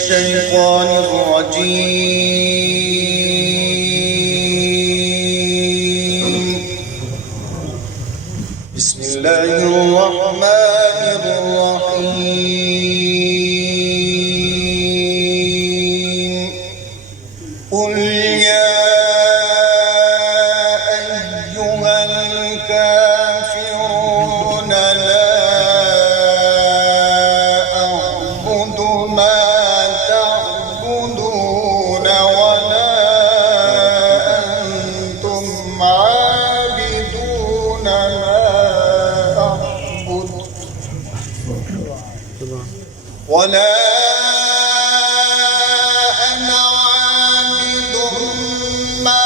الشيطان الرجيم. بسم الله الرحمن الرحيم. قل يا أيها الكافرون لا أعبد ما تعبدون ولا أنتم عابدون ما أعبد ولا أنا عابد ما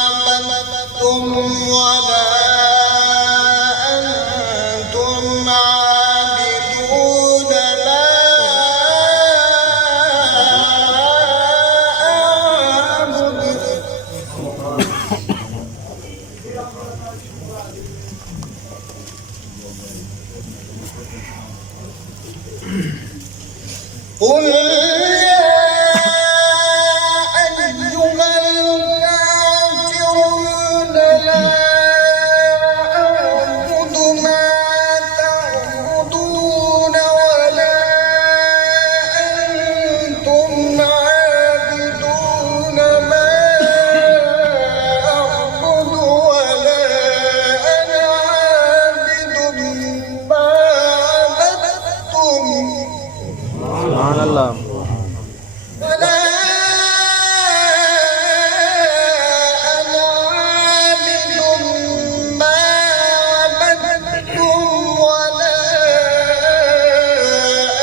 عبدتم ولا أنتم عابدون ما أعبد. قل يا أيها الكافرون لا أعبد ما تعبدون ولا أنتم عابدون ما أعبد ولا أنا عابد ما عبدتم سبحان الله. ولا أنا عابد ما عبدتم ولا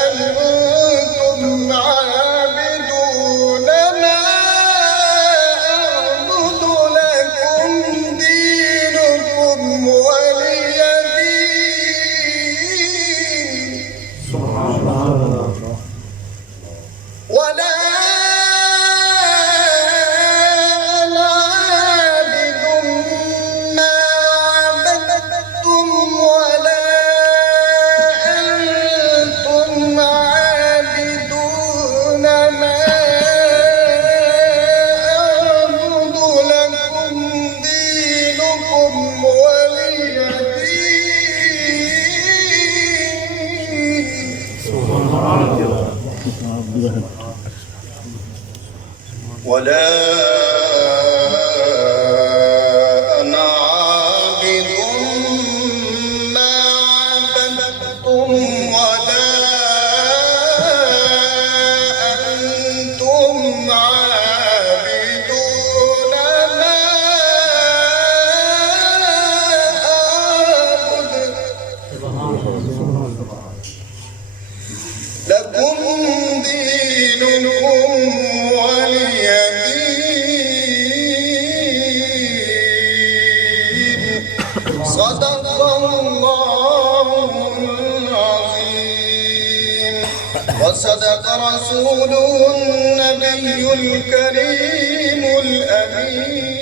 أنتم عابدون ما أعبد. لكم دينكم ولي دين. ولا أنا عابد ما عبدتم ولا أنتم عابدون ما أعبد. لكم دينكم ولي دين. ولا أنا عابد ما عبدتم ولا أنتم عابدون ما أعبد. لكم دينكم ولي دين. صدق الله العظيم وصدق رسوله النبي الكريم الأمين.